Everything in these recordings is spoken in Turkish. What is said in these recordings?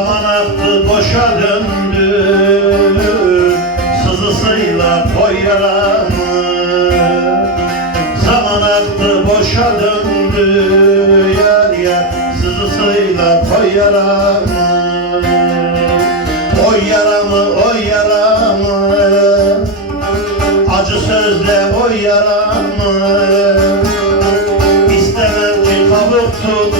Zaman aktı boşa döndü. Sızısıyla koy Zaman aktı boşa döndü. Yar yar sızısıyla koy yaramı Oy Acı sözle oy yaramı. İstemem ki kabuk tut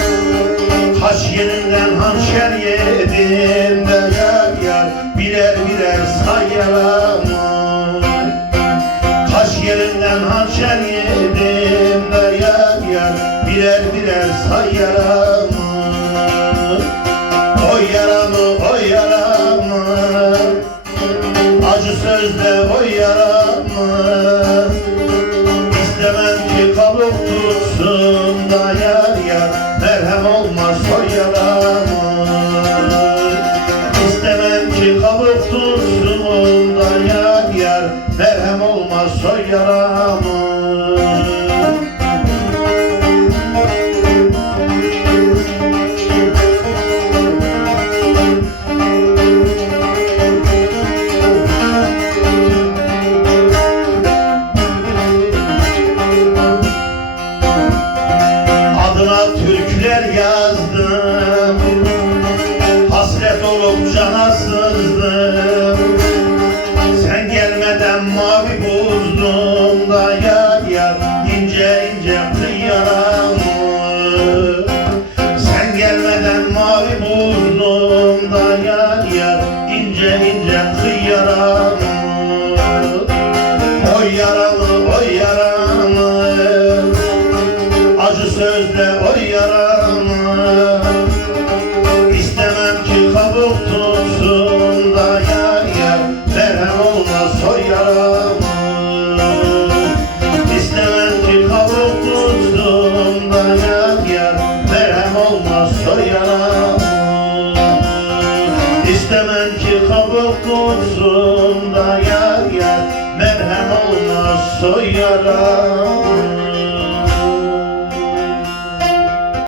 Yerinden hançer yedim de yar Birer birer say yaramı Kaş yerinden hançer yedim de yar Birer birer say olmaz o yaramı İstemem ki kabuk tutsun da yar yar Merhem olmaz o yaramı Acı sözle o yaramı İstemem ki kabuk tutsun da yar yar Merhem olmaz o yaramı İstemem ki kabuk tutsun da yar yar Merhem olmaz o yaramı İstemem ki kabuk tutsun da yar yar Merhem olmaz o yaramı